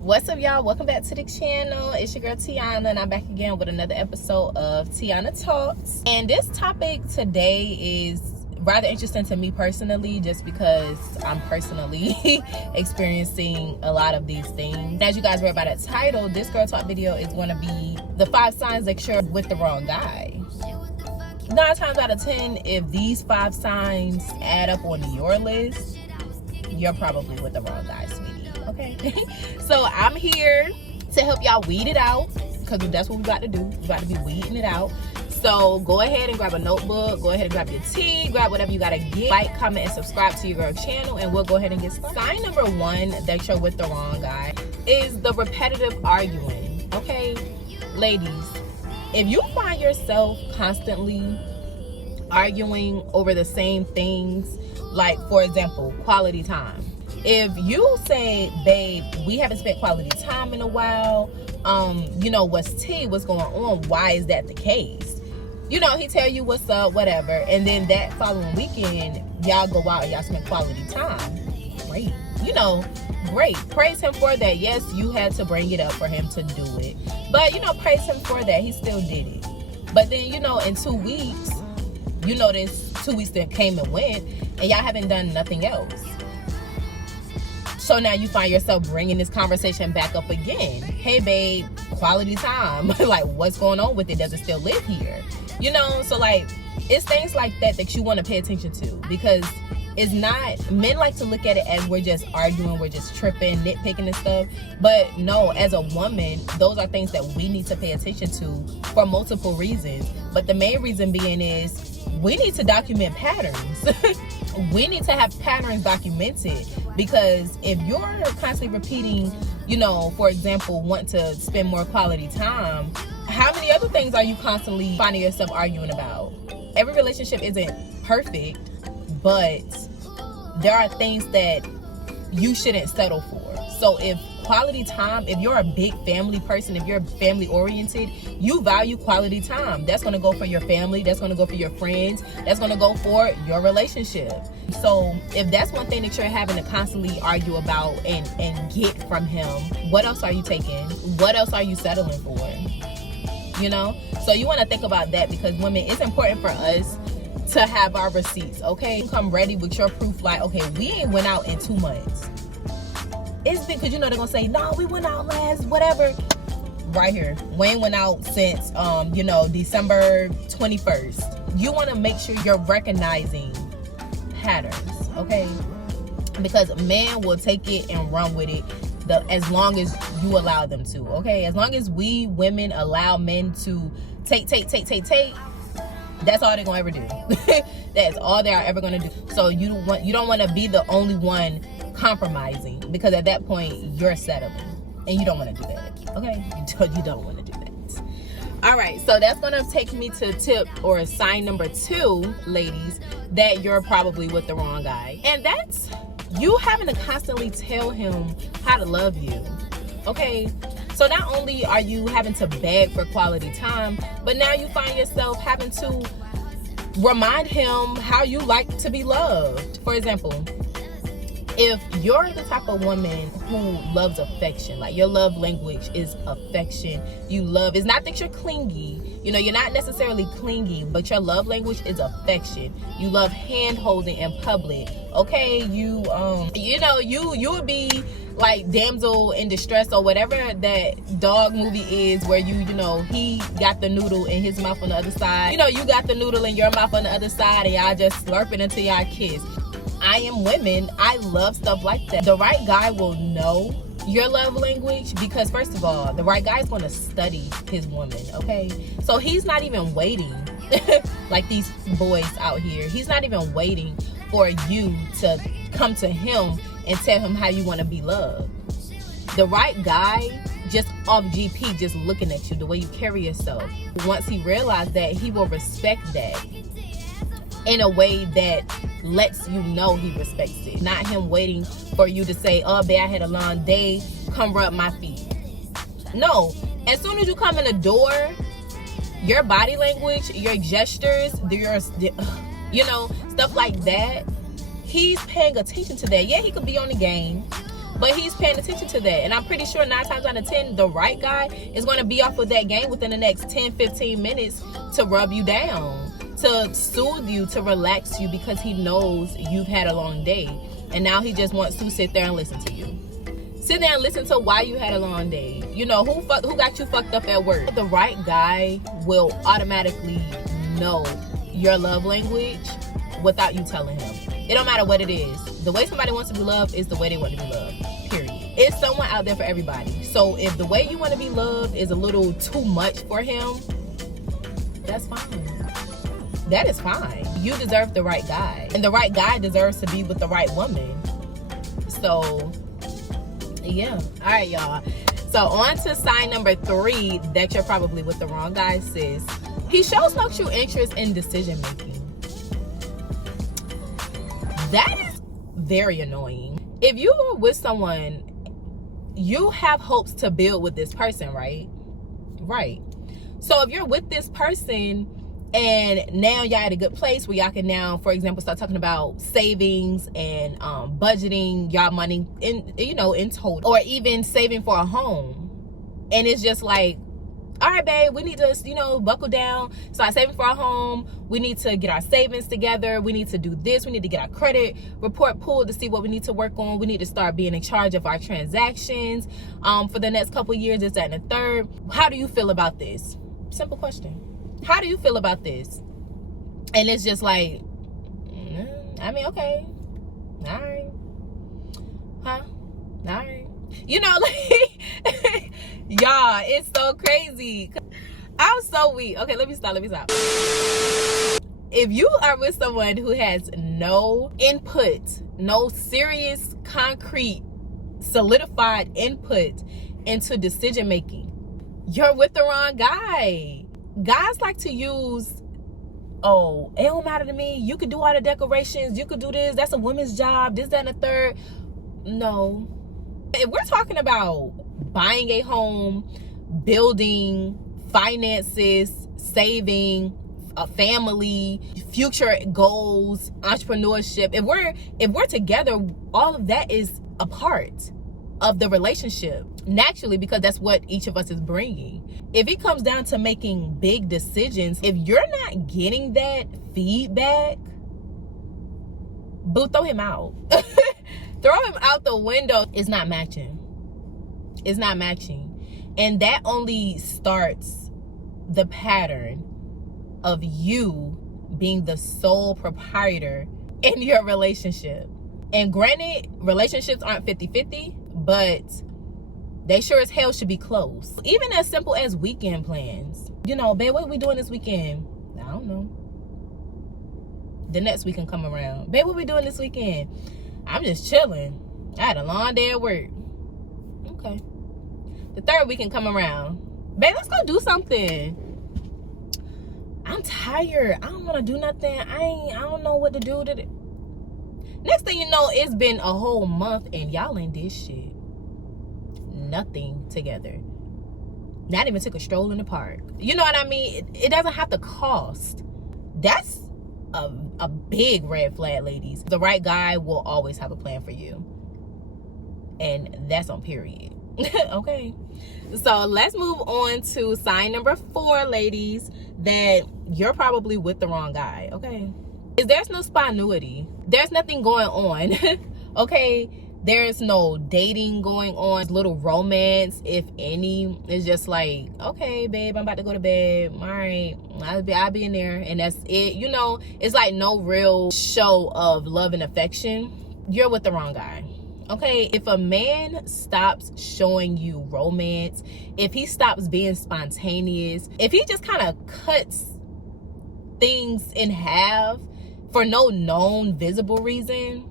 What's up, y'all? Welcome back to the channel. It's your girl Tianna, and I'm back again with another episode of Tianna Talks. And this topic today is rather interesting to me personally, just because I'm personally experiencing a lot of these things. As you guys read by the title, this girl talk video is going to be the 5 signs that you're with the wrong guy. 9 times out of 10, if these 5 signs add up on your list, you're probably with the wrong guy, sweetie. Okay. So I'm here to help y'all weed it out, because that's what we about to do. We about to be weeding it out. So go ahead and grab a notebook, go ahead and grab your tea, grab whatever you gotta get. Like, comment, and subscribe to your girl channel, and we'll go ahead and get started. Sign number 1 that you're with the wrong guy is the repetitive arguing. Okay, ladies, if you find yourself constantly arguing over the same things, like for example, quality time. If you say, babe, we haven't spent quality time in a while, what's tea, what's going on, why is that the case? He tell you what's up, whatever, and then that following weekend y'all go out and y'all spend quality time. Great. Great. Praise him for that. Yes, you had to bring it up for him to do it, but praise him for that. He still did it. But then in 2 weeks, this 2 weeks that came and went, and y'all haven't done nothing else. So now you find yourself bringing this conversation back up again. Hey, babe, quality time. Like, what's going on with it? Does it still live here? So like, it's things like that you want to pay attention to, because it's not, men like to look at it as we're just arguing, we're just tripping, nitpicking and stuff. But no, as a woman, those are things that we need to pay attention to for multiple reasons. But the main reason being is we need to document patterns. We need to have patterns documented, because if you're constantly repeating, for example, want to spend more quality time, how many other things are you constantly finding yourself arguing about? Every relationship isn't perfect, but there are things that you shouldn't settle for. So if quality time, if you're a big family person, if you're family oriented, you value quality time. That's going to go for your family, that's going to go for your friends, that's going to go for your relationship. So if that's one thing that you're having to constantly argue about and get from him, what else are you taking? What else are you settling for? So you want to think about that, because women, it's important for us to have our receipts, okay? Come ready with your proof, like, okay, we ain't went out in 2 months. It's been, because they're gonna say, no, we went out last whatever. Right here, Wayne went out since December 21st. You want to make sure you're recognizing patterns, okay? Because men will take it and run with it as long as you allow them to, okay? As long as we women allow men to take, that's all they're gonna ever do. That's all they are ever gonna do. So you don't want to be the only one compromising, because at that point you're settling, and you don't want to do that, okay? You don't want to do that. All right, so that's gonna take me to tip or sign number 2, ladies, that you're probably with the wrong guy, and that's you having to constantly tell him how to love you, okay? So not only are you having to beg for quality time, but now you find yourself having to remind him how you like to be loved. For example, if you're the type of woman who loves affection, like your love language is affection, it's not that you're clingy, you're not necessarily clingy, but your love language is affection. You love hand holding in public, okay? You would be like damsel in distress, or whatever that dog movie is, where he got the noodle in his mouth on the other side, you got the noodle in your mouth on the other side, and y'all just slurping until y'all kiss. I am women. I love stuff like that. The right guy will know your love language, because first of all, the right guy is going to study his woman, okay? So he's not even waiting like these boys out here. He's not even waiting for you to come to him and tell him how you want to be loved. The right guy, just off GP, just looking at you, the way you carry yourself, once he realizes that, he will respect that in a way that lets you know he respects it. Not him waiting for you to say, oh, babe, I had a long day, come rub my feet. No, as soon as you come in the door, your body language, your gestures, stuff like that, he's paying attention to that. Yeah, he could be on the game, But he's paying attention to that. And I'm pretty sure 9 times out of 10, the right guy is going to be off of that game within the next 10, 15 minutes to rub you down, to soothe you, to relax you, because he knows you've had a long day. And now he just wants to sit there and listen to you. Sit there and listen to why you had a long day. You know, who got you fucked up at work. The right guy will automatically know your love language without you telling him. It don't matter what it is. The way somebody wants to be loved is the way they want to be loved, period. It's someone out there for everybody. So if the way you want to be loved is a little too much for him, that's fine. That is fine. You deserve the right guy. And the right guy deserves to be with the right woman. So, yeah. All right, y'all. So on to sign number 3 that you're probably with the wrong guy, sis. He shows no true interest in decision making. That is very annoying. If you are with someone, you have hopes to build with this person, right? Right. So if you're with this person and now y'all at a good place where y'all can now, for example, start talking about savings and budgeting y'all money in, you know, in total, or even saving for a home. And it's just like, all right, babe, we need to, you know, buckle down, start saving for our home. We need to get our savings together. We need to do this. We need to get our credit report pulled to see what we need to work on. We need to start being in charge of our transactions for the next couple of years, this, that, and the third. How do you feel about this? Simple question. How do you feel about this? And it's just like, I mean, okay. All right. Huh? All right. You know, like, y'all, it's so crazy. I'm so weak. Okay, let me stop. If you are with someone who has no input, no serious, concrete, solidified input into decision making, you're with the wrong guy. Guys like to use, oh, it don't matter to me. You could do all the decorations. You could do this. That's a woman's job. This, that, and the third. No. If we're talking about buying a home, building, finances, saving, a family, future goals, entrepreneurship, if we're together, all of that is a part of the relationship, naturally, because that's what each of us is bringing. If it comes down to making big decisions, if you're not getting that feedback, boo, throw him out. Throw him out the window. It's not matching. It's not matching. And that only starts the pattern of you being the sole proprietor in your relationship. And granted, relationships aren't 50-50, but they sure as hell should be close. Even as simple as weekend plans. You know, babe, what are we doing this weekend? I don't know. The next weekend come around. Babe, what are we doing this weekend? I'm just chilling. I had a long day at work. Okay. The third weekend come around. Babe, let's go do something. I'm tired. I don't want to do nothing. I don't know what to do today. Next thing you know, it's been a whole month and y'all ain't did shit. Nothing together. Not even took a stroll in the park. You know what I mean? It doesn't have to cost. That's a big red flag, ladies. The right guy will always have a plan for you. And that's on period. Okay. So let's move on to sign number 4, ladies, that you're probably with the wrong guy. Okay. There's no spontaneity. There's nothing going on. Okay. There's no dating going on, little romance, if any. It's just like, okay, babe, I'm about to go to bed. All right, I'll be in there, and that's it. You know, it's like no real show of love and affection. You're with the wrong guy. Okay, if a man stops showing you romance, if he stops being spontaneous, if he just kind of cuts things in half for no known visible reason,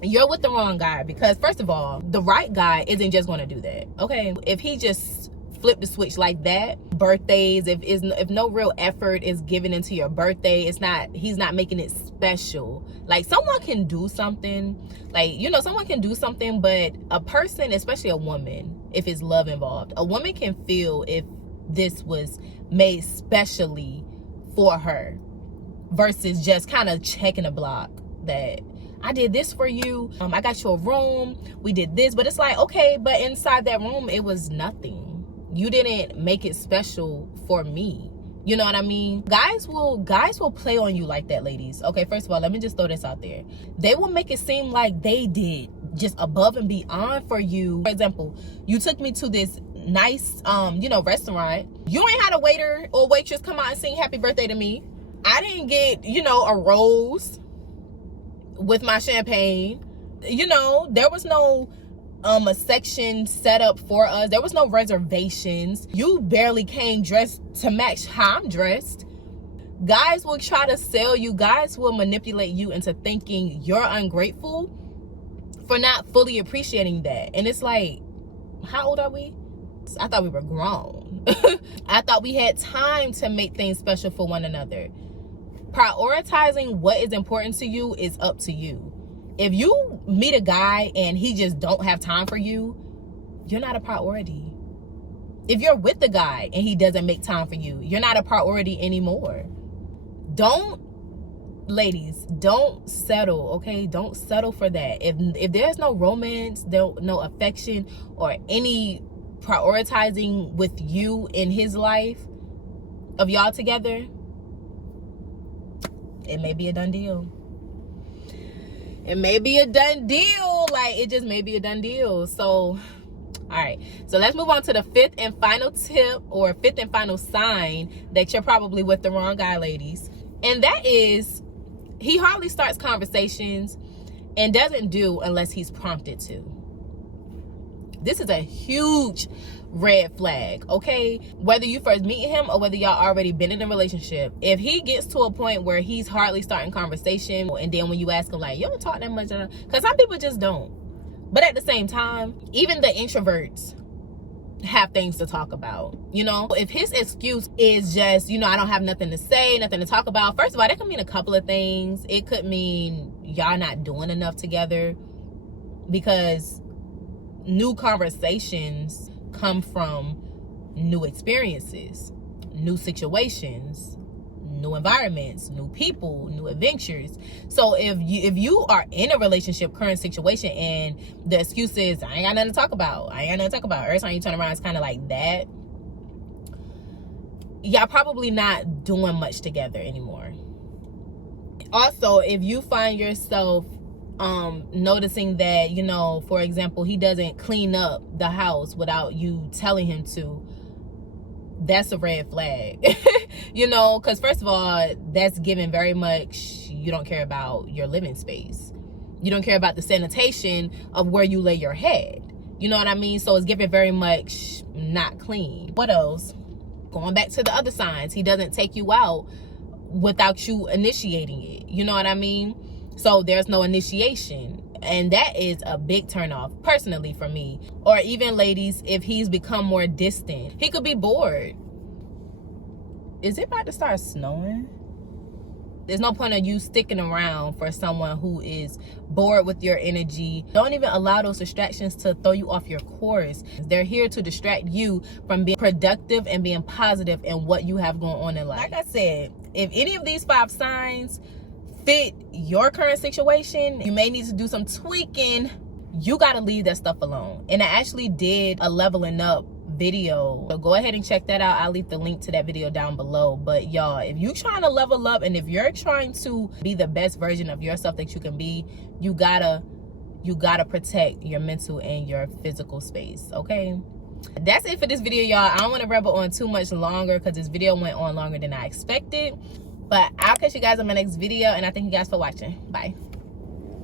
you're with the wrong guy. Because first of all, the right guy isn't just going to do that. Okay, if he just flipped the switch like that, birthdays, if no real effort is given into your birthday, he's not making it special. Like, someone can do something, like, you know, someone can do something, but a person, especially a woman, if it's love involved, a woman can feel if this was made specially for her versus just kind of checking a block that I did this for you. I got you a room. We did this. But it's like, okay, but inside that room, it was nothing. You didn't make it special for me. You know what I mean? Guys will play on you like that, ladies. Okay, first of all, let me just throw this out there. They will make it seem like they did just above and beyond for you. For example, you took me to this nice restaurant. You ain't had a waiter or waitress come out and sing happy birthday to me. I didn't get, a rose with my champagne. There was no a section set up for us. There was no reservations. You barely came dressed to match how I'm dressed. Guys will try to sell you. Guys will manipulate you into thinking you're ungrateful for not fully appreciating that. And it's like, how old are we? I thought we were grown. I thought we had time to make things special for one another. Prioritizing what is important to you is up to you. If you meet a guy and he just don't have time for you, you're not a priority. If you're with the guy and he doesn't make time for you, you're not a priority anymore. Ladies, don't settle, okay? Don't settle for that. If there's no romance, no affection, or any prioritizing with you in his life of y'all together, it may be a done deal. It may be a done deal. Like, it just may be a done deal. So, all right. So let's move on to the fifth and final tip, or fifth and final sign that you're probably with the wrong guy, ladies. And that is, he hardly starts conversations and doesn't do unless he's prompted to. This is a huge red flag, okay? Whether you first meet him or whether y'all already been in a relationship, if he gets to a point where he's hardly starting conversation, and then when you ask him, like, you don't talk that much, because some people just don't. But at the same time, even the introverts have things to talk about. If his excuse is just, I don't have nothing to say, nothing to talk about, first of all, that could mean a couple of things. It could mean y'all not doing enough together, because new conversations come from new experiences, new situations, new environments, new people, new adventures. So if you are in a relationship, current situation, and the excuse is, I ain't got nothing to talk about, every time you turn around it's kind of like that, y'all probably not doing much together anymore. Also, if you find yourself noticing that, for example, he doesn't clean up the house without you telling him to, that's a red flag. Because first of all, that's given very much, you don't care about your living space. You don't care about the sanitation of where you lay your head. You know what I mean? So it's given very much not clean. What else? Going back to the other signs, he doesn't take you out without you initiating it. You know what I mean? So there's no initiation, and that is a big turnoff personally for me. Or even ladies, if he's become more distant, he could be bored. Is it about to start snowing? There's no point of you sticking around for someone who is bored with your energy. Don't even allow those distractions to throw you off your course. They're here to distract you from being productive and being positive in what you have going on in life. Like I said, if any of these 5 signs fit your current situation, you may need to do some tweaking. You got to leave that stuff alone. And I actually did a leveling up video, so go ahead and check that out. I'll leave the link to that video down below. But y'all, if you're trying to level up and if you're trying to be the best version of yourself that you can be, you gotta protect your mental and your physical space, okay? That's it for this video, y'all. I don't want to ramble on too much longer because this video went on longer than I expected. But I'll catch you guys on my next video, and I thank you guys for watching. Bye.